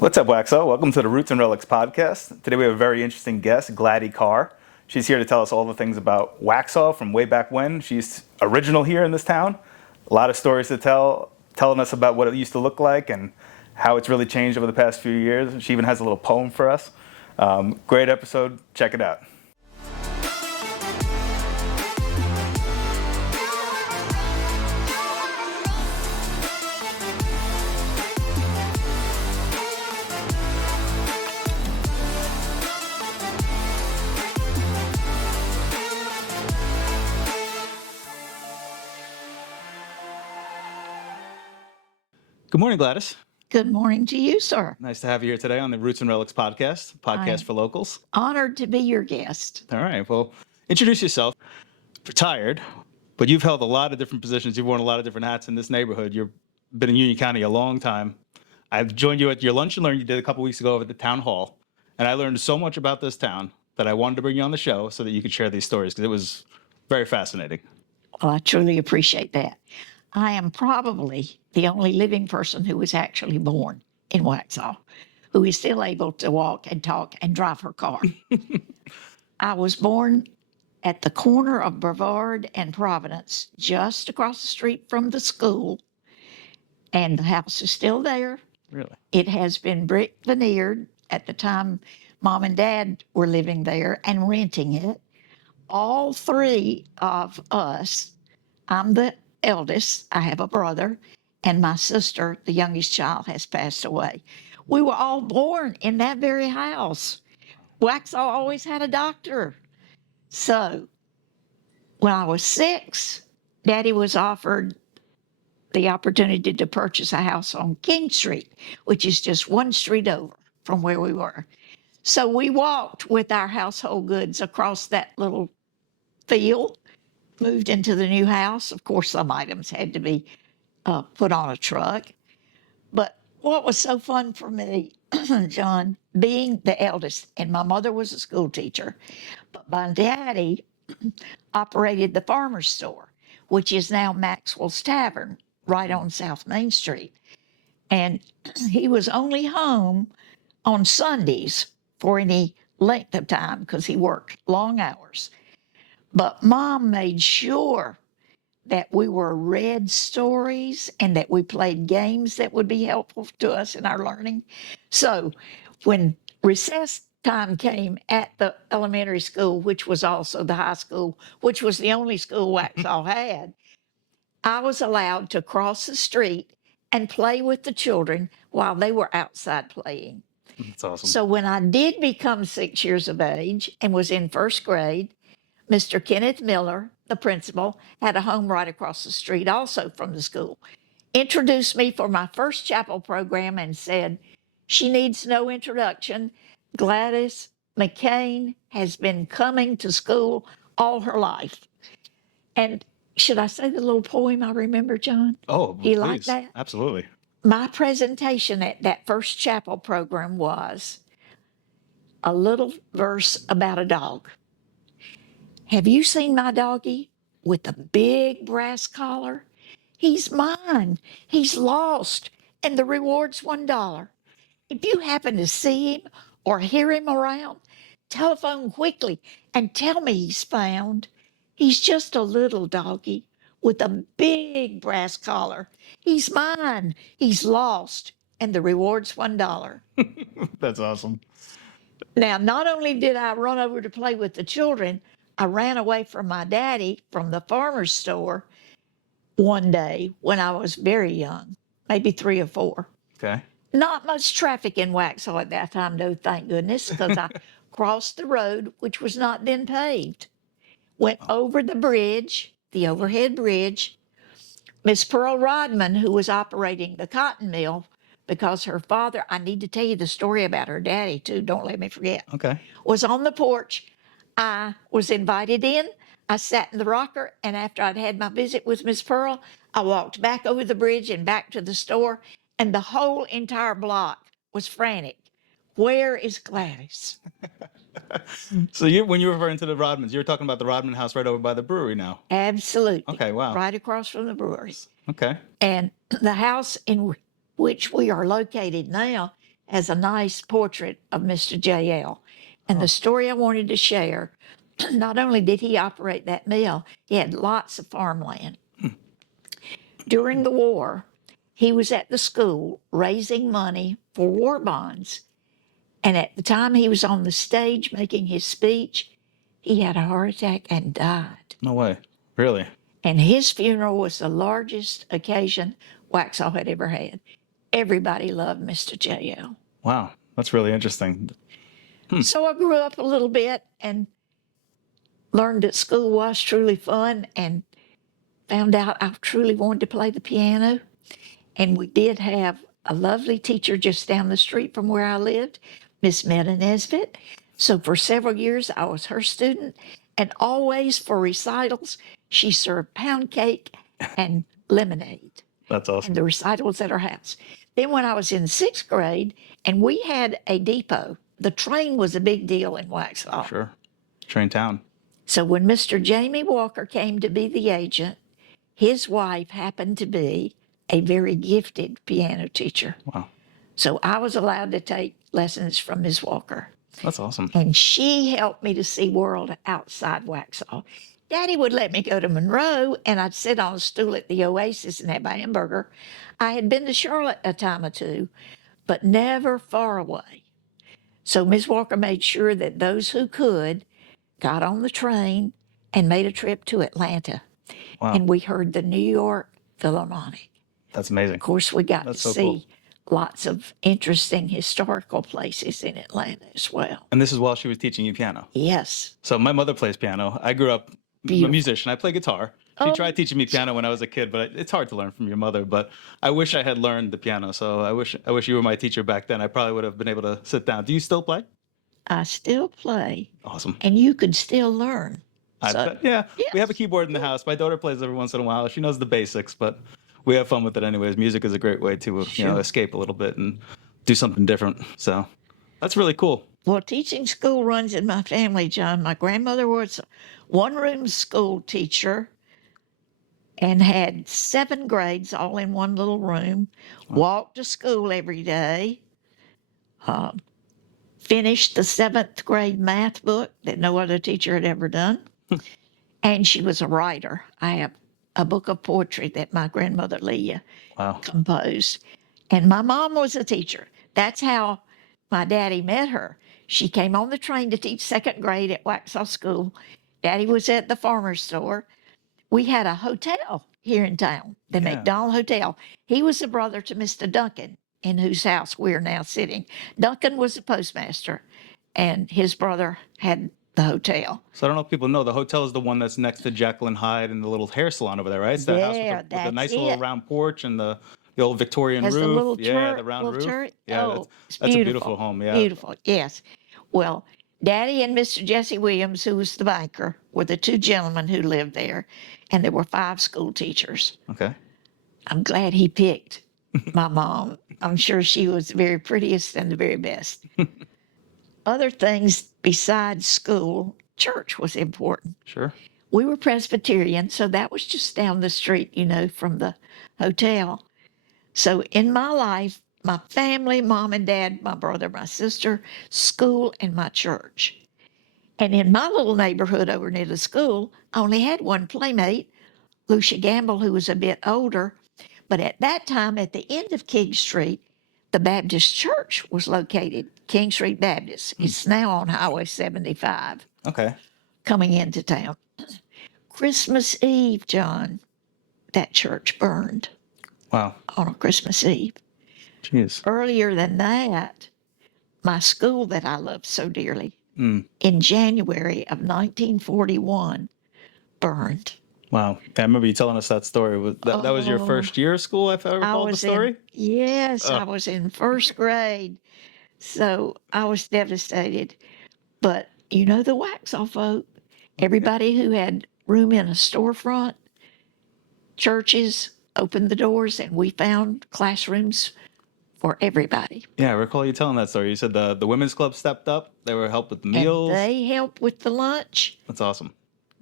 What's up, Waxhaw? Welcome to the Roots and Relics podcast. Today we have a very interesting guest, Gladys Kerr. She's here to tell us all the things about Waxhaw from way back when. She's original here in this town. A lot of stories to tell, telling us about what it used to look like and how it's really changed over the past few years. She even has a little poem for us. Great episode. Check it out. Good morning, Gladys. Good morning to you, sir. Nice to have you here today on the Roots and Relics podcast for locals. Honored to be your guest. All right. Well, introduce yourself. Retired, but you've held a lot of different positions. You've worn a lot of different hats in this neighborhood. You've been in Union County a long time. I've joined you at your lunch and learn you did a couple weeks ago over at the town hall, and I learned so much about this town that I wanted to bring you on the show so that you could share these stories because it was very fascinating. Well, I truly appreciate that. I am probably the only living person who was actually born in Waxhaw, who is still able to walk and talk and drive her car. I was born at the corner of Brevard and Providence, just across the street from the school, and the house is still there. Really? It has been brick veneered. At the time, Mom and Dad were living there and renting it. All three of us, I'm the eldest, I have a brother, and my sister, the youngest child, has passed away. We were all born in that very house. Waxhaw always had a doctor. So when I was 6, Daddy was offered the opportunity to purchase a house on King Street, which is just one street over from where we were. So we walked with our household goods across that little field, moved into the new house. Of course, some items had to be put on a truck. But what was so fun for me, John, being the eldest, and my mother was a school teacher, but my daddy operated the farmer's store, which is now Maxwell's Tavern, right on South Main Street. And he was only home on Sundays for any length of time because he worked long hours. But Mom made sure that we were read stories and that we played games that would be helpful to us in our learning. So when recess time came at the elementary school, which was also the high school, which was the only school Waxhaw had, I was allowed to cross the street and play with the children while they were outside playing. That's awesome. So when I did become 6 years of age and was in first grade, Mr. Kenneth Miller, the principal, had a home right across the street also from the school, introduced me for my first chapel program and said, "She needs no introduction. Gladys McCain has been coming to school all her life." And should I say the little poem I remember, John? Oh, Do you please. like that? Absolutely. My presentation at that first chapel program was a little verse about a dog. "Have you seen my doggie with a big brass collar? He's mine. He's lost, and the reward's $1. If you happen to see him or hear him around, telephone quickly and tell me he's found. He's just a little doggie with a big brass collar. He's mine. He's lost, and the reward's $1. That's awesome. Now, not only did I run over to play with the children, I ran away from my daddy from the farmer's store one day when I was very young, maybe 3 or 4. Okay. Not much traffic in Waxhaw at that time, though, thank goodness, because I crossed the road, which was not then paved, went over the bridge, the overhead bridge. Miss Pearl Rodman, who was operating the cotton mill, because her father, I need to tell you the story about her daddy, too, don't let me forget, Okay. was on the porch. I was invited in. I sat in the rocker, and after I'd had my visit with Miss Pearl, I walked back over the bridge and back to the store, and the whole entire block was frantic. Where is Gladys? So when you were referring to the Rodmans, you were talking about the Rodman house right over by the brewery now. Absolutely. Okay, wow. Right across from the brewery. Okay. And the house in which we are located now has a nice portrait of Mr. J.L. And the story I wanted to share, not only did he operate that mill, he had lots of farmland. During the war, he was at the school raising money for war bonds. And at the time he was on the stage making his speech, he had a heart attack and died. No way. Really? And his funeral was the largest occasion Waxhaw had ever had. Everybody loved Mr. J.L. Wow. That's really interesting. So I grew up a little bit and learned that school was truly fun and found out I truly wanted to play the piano. And we did have a lovely teacher just down the street from where I lived, Miss Meta Nesbitt. So for several years, I was her student. And always for recitals, she served pound cake and lemonade. That's awesome. And the recitals at her house. Then when I was in sixth grade, and we had a depot, the train was a big deal in Waxhaw. Sure. Train town. So when Mr. Jamie Walker came to be the agent, his wife happened to be a very gifted piano teacher. Wow. So I was allowed to take lessons from Ms. Walker. That's awesome. And she helped me to see world outside Waxhaw. Daddy would let me go to Monroe, and I'd sit on a stool at the Oasis and have a hamburger. I had been to Charlotte a time or two, but never far away. So Ms. Walker made sure that those who could got on the train and made a trip to Atlanta. Wow. And we heard the New York Philharmonic. That's amazing. Of course, we got That's to so see cool. lots of interesting historical places in Atlanta as well. And this is while she was teaching you piano. Yes. So my mother plays piano. I grew up a musician. I play guitar. She tried teaching me piano when I was a kid, but it's hard to learn from your mother. But I wish I had learned the piano. So I wish you were my teacher back then. I probably would have been able to sit down. Do you still play? I still play. Awesome. And you could still learn. Yeah, yes. we have a keyboard in the house. My daughter plays every once in a while. She knows the basics, but we have fun with it anyways. Music is a great way to escape a little bit and do something different. So that's really cool. Well, teaching school runs in my family, John. My grandmother was a one-room school teacher and had 7 grades all in one little room, walked to school every day, finished the 7th grade math book that no other teacher had ever done. And she was a writer. I have a book of poetry that my grandmother Leah composed. And my mom was a teacher. That's how my daddy met her. She came on the train to teach 2nd grade at Waxhaw School. Daddy was at the farmer's store. We had a hotel here in town, the McDonald Hotel. He was a brother to Mr. Duncan, in whose house we're now sitting. Duncan was the postmaster, and his brother had the hotel. So I don't know if people know, the hotel is the one that's next to Jekyll and Hyde and the little hair salon over there, right? It's that house with the nice little round porch and the old Victorian roof. The little the round roof. Turret. Yeah, that's a beautiful home. Yeah, beautiful. Yes. Well, Daddy and Mr. Jesse Williams, who was the banker, were the 2 gentlemen who lived there, and there were 5 school teachers. Okay. I'm glad he picked my mom. I'm sure she was the very prettiest and the very best. Other things besides school, church was important. Sure. We were Presbyterian, so that was just down the street, from the hotel. So in my life, my family, mom and dad, my brother, my sister, school, and my church. And in my little neighborhood over near the school, I only had one playmate, Lucia Gamble, who was a bit older. But at that time, at the end of King Street, the Baptist church was located, King Street Baptist. It's now on Highway 75. Okay. Coming into town. Christmas Eve, John, that church burned. Wow. On a Christmas Eve. Jeez. Earlier than that, my school that I loved so dearly, in January of 1941, burned. Wow. I remember you telling us that story. That was your first year of school, if I recall the story? I was in 1st grade. So I was devastated. But the Waxhaw folk, everybody who had room in a storefront, churches opened the doors, and we found classrooms for everybody. Yeah, I recall you telling that story. You said the women's club stepped up. They were helped with the meals. And they helped with the lunch. That's awesome.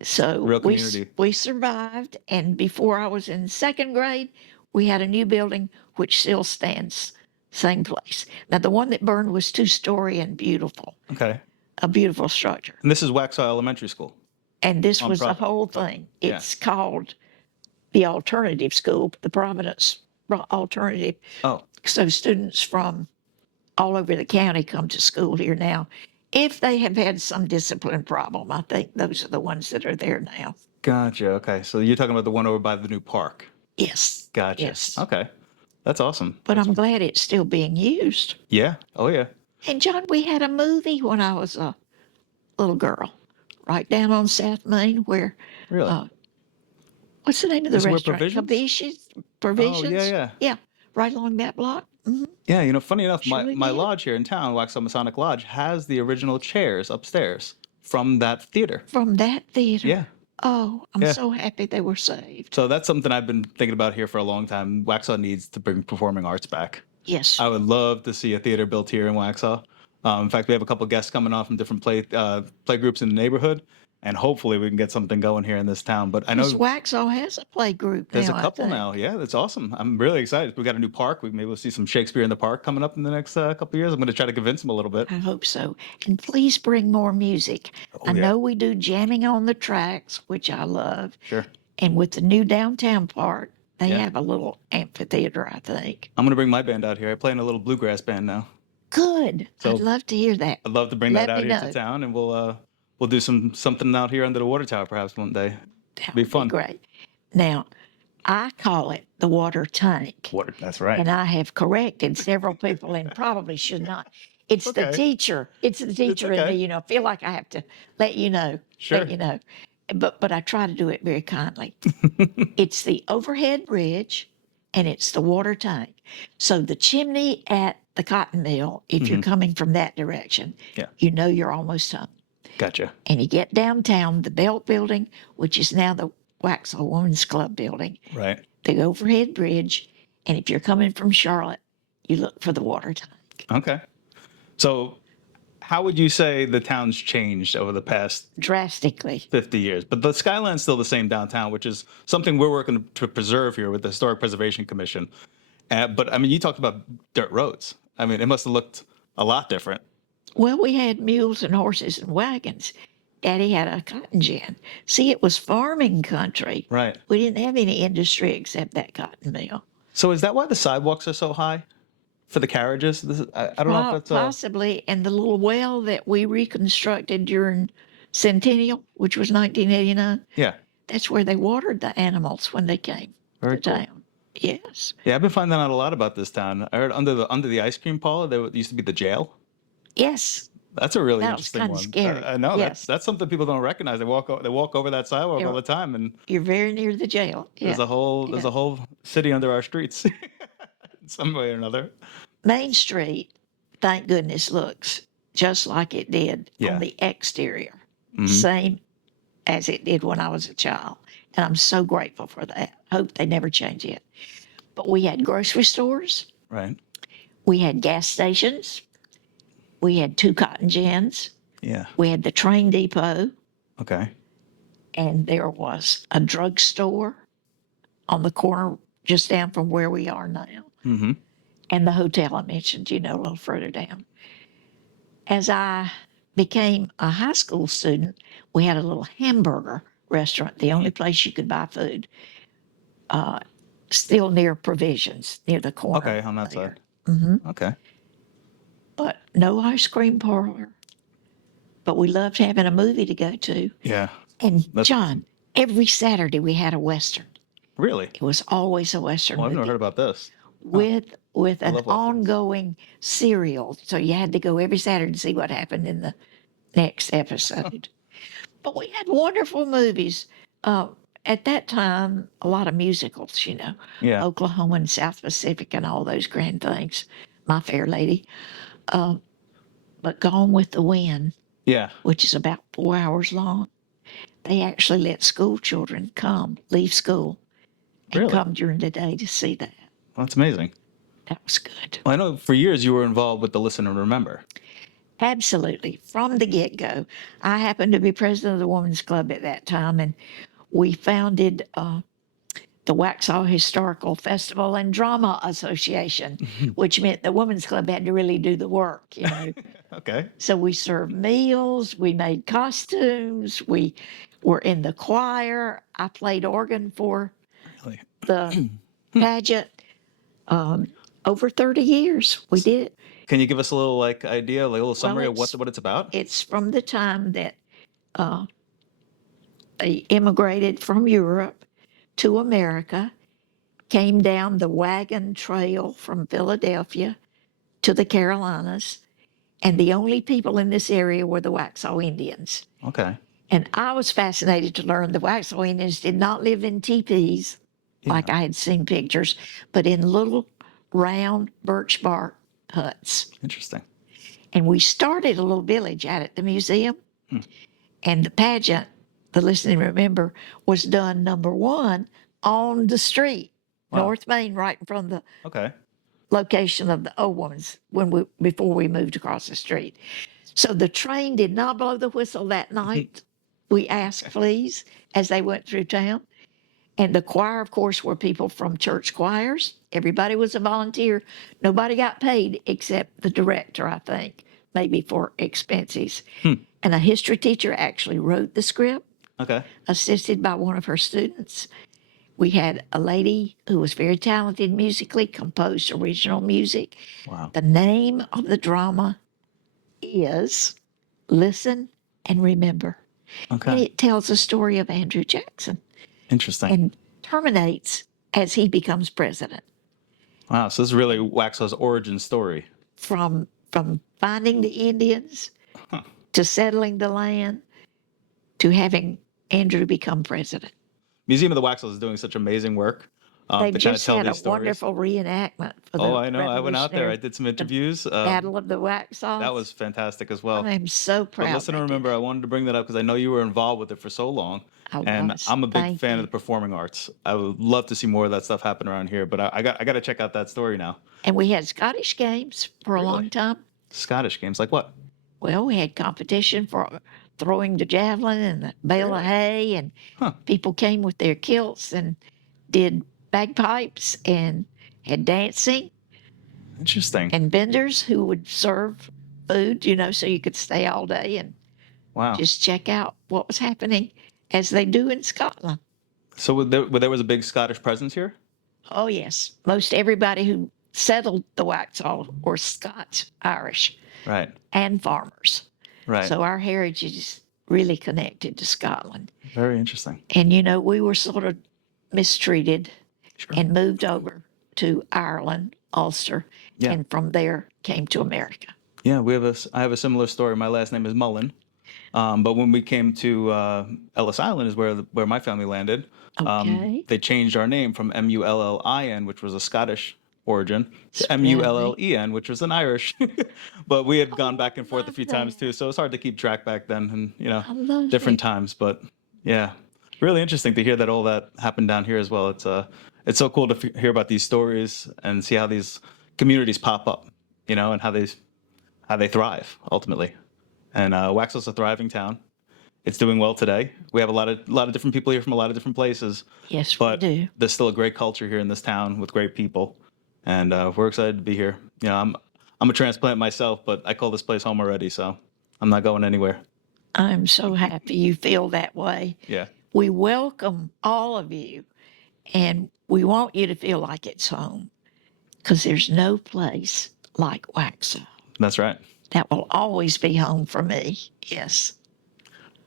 So real community. We survived. And before I was in 2nd grade, we had a new building which still stands same place. Now, the one that burned was 2-story and beautiful, Okay. a beautiful structure. And this is Waxhaw Elementary School And this on was the Providence. whole thing. Yeah. It's called the Alternative School, the Providence Alternative. Oh, So students from all over the county come to school here now. If they have had some discipline problem, I think those are the ones that are there now. gotcha. Okay. So you're talking about the one over by the new park. Yes. Gotcha. Yes. Okay. That's awesome. But I'm glad it's still being used. Yeah. Oh, yeah. And John, we had a movie when I was a little girl, right down on South Main, where Really? what's the name of the Is it where restaurant? Provisions? Provisions. Oh, yeah, yeah. Yeah, right along that block. Yeah, funny enough, Surely my did. lodge here in town, Waxhaw Masonic Lodge, has the original chairs upstairs from that theater. From that theater. Yeah. Oh, I'm Yeah. so happy they were saved. So that's something I've been thinking about here for a long time. Waxhaw needs to bring performing arts back. Yes. I would love to see a theater built here in Waxhaw. In fact, we have a couple guests coming on from different play groups in the neighborhood, and hopefully we can get something going here in this town. But I know Because Waxhaw has a play group there's now, a I couple think. now. Yeah, that's awesome. I'm really excited. We got a new park. We maybe we'll see some Shakespeare in the Park coming up in the next couple of years. I'm going to try to convince them a little bit. I hope so. And please bring more music. I yeah. know we do jamming on the tracks, which I love. Sure. And with the new downtown part, they Yeah. have a little amphitheater, I think. I'm going to bring my band out here. I play in a little bluegrass band now. Good. So- I'd love to hear that. I'd love to bring Let that out me here know. to town, and we'll do something out here under the water tower perhaps one day. That Be would fun. great. Now, I call it the water tank. Water. That's right. And I have corrected several people and probably should not. It's the okay. teacher. It's the teacher in okay. me, I feel like I have to let you know. Sure. Let you know. But I try to do it very kindly. It's the overhead bridge and it's the water tank. So the chimney at the cotton mill, if you're coming from that direction, Yeah. you know you're almost home. Gotcha. And you get downtown, the Belt Building, which is now the Waxhaw Women's Club building, Right. the overhead bridge, and if you're coming from Charlotte, you look for the water tank. Okay. So, how would you say the town's changed over the past Drastically. 50 years? But the skyline's still the same downtown, which is something we're working to preserve here with the Historic Preservation Commission. But I mean, you talked about dirt roads. I mean, it must have looked a lot different. Well, we had mules and horses and wagons. Daddy had a cotton gin. See, it was farming country. Right. We didn't have any industry except that cotton mill. So is that why the sidewalks are so high for the carriages? I don't know if that's Possibly. And the little well that we reconstructed during Centennial, which was 1989, yeah. that's where they watered the animals when they came Very to cool. town. Yes. Yeah, I've been finding out a lot about this town. I heard under the ice cream parlor there used to be the jail. Yes. That's a really That was interesting kinda one. scary. I know Yes. that's something people don't recognize. They walk over that sidewalk Yeah. all the time, and You're very near the jail. Yeah. there's a whole city under our streets, in some way or another. Main Street, thank goodness, looks just like it did Yeah. on the exterior, Mhm. same as it did when I was a child. And I'm so grateful for that. Hope they never change it. But we had grocery stores, Right. we had gas stations, we had 2 cotton gins, Yeah. we had the train depot, Okay. and there was a drugstore on the corner just down from where we are now. Mm-hmm. And the hotel I mentioned, a little further down. As I became a high school student, we had a little hamburger restaurant, the only place you could buy food, still near Provisions, near the corner. Okay, on that there. side. Mm-hmm. Okay. But no ice cream parlor. But we loved having a movie to go to. Yeah. And That's- John, every Saturday we had a Western. Really? It was always a Western Well, I've never movie. heard about this. with an love Westerns. ongoing serial. So you had to go every Saturday to see what happened in the next episode. But we had wonderful movies. At that time, a lot of musicals, Yeah. Oklahoma and South Pacific and all those grand things. My Fair Lady. But Gone with the Wind, Yeah. which is about 4 hours long, they actually let school children leave school, and Really? come during the day to see that. Well, that's amazing. That was good. Well, I know for years you were involved with the Listen and Remember. Absolutely. From the get-go. I happened to be president of the Women's Club at that time, and we founded the Waxhaw Historical Festival and Drama Association, which meant the Women's Club had to really do the work, you know. Okay. So we served meals, we made costumes, we were in the choir. I played organ for Really? the pageant. Over 30 years we did. Can you give us a little idea, like a little summary of it's- what it's about? It's from the time that they immigrated from Europe to America, came down the wagon trail from Philadelphia to the Carolinas, and the only people in this area were the Waxhaw Indians. Okay. And I was fascinated to learn the Waxhaw Indians did not live in teepees like I had seen pictures, but in little round birch bark huts. Interesting. And we started a little village out at the museum, and the pageant, the Listen and Remember, was done number one on the street, Wow. North Main, right in front of the Okay. location of the old woman's before we moved across the street. So the train did not blow the whistle that night. We asked please as they went through town. And the choir, of course, were people from church choirs. Everybody was a volunteer. Nobody got paid except the director, I think, maybe for expenses. And a history teacher actually wrote the script, Okay. assisted by one of her students. We had a lady who was very talented musically, composed original music. Wow. The name of the drama is Listen and Remember. And Okay. it tells the story of Andrew Jackson Interesting. and terminates as he becomes president. Wow. So this is really Waxhaw's origin story. From finding the Indians to settling the land to having Andrew become president. Museum of the Waxhaws is doing such amazing work They to kind of just tell had a these stories. wonderful reenactment for the Oh, I know. I went out there. I Revolutionary did some interviews. Battle of the Waxhaws. That was fantastic as well. I'm so But proud. listen they and did remember, I wanted to bring that up because I know you were involved with it for so long. I And was. I'm a big Thank fan you. of the performing arts. I would love to see more of that stuff happen around here. But I got to check out that story now. And we had Scottish games for a Really? long time. Scottish games, like what? Well, we had competition for throwing the javelin and the bale of hay, and Huh. people came with their kilts and did bagpipes and had dancing Interesting. and vendors who would serve food, you know, so you could stay all day and Wow. just check out what was happening as they do in Scotland. So there was a big Scottish presence here? Oh, yes. Most everybody who settled the Waxhaw were Scots, Irish, Right. and farmers. Right. So our heritage is really connected to Scotland. Very interesting. And, you know, we were sort of mistreated Sure. and moved over to Ireland, Ulster, Yeah. and from there came to America. Yeah, I have a similar story. My last name is Mullen. But when we came to Ellis Island is where my family landed. Okay. They changed our name from Mullin, which was a Scottish origin, to Mullen, which was an Irish. But we had gone back and forth a few times too, so it's hard to keep track back then, and I love different it. times. But yeah, really interesting to hear that all that happened down here as well. It's so cool to hear about these stories and see how these communities pop up, and how they thrive ultimately. And Waxhaw's a thriving town. It's doing well today. We have a lot of different people here from a lot of different places, Yes, but we do. there's still a great culture here in this town with great people, and we're excited to be here. I'm a transplant myself, but I call this place home already, so I'm not going anywhere. I'm so happy you feel that way. Yeah, We welcome all of you, and we want you to feel like it's home because there's no place like Waxhaw. that's right. That will always be home for me. Yes.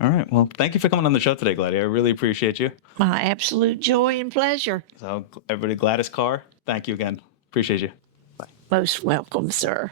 All right. Well, thank you for coming on the show today, Gladys. I really appreciate you. My absolute joy and pleasure. So, everybody, Gladys Kerr, thank you again. Appreciate you. Bye. Most welcome, sir.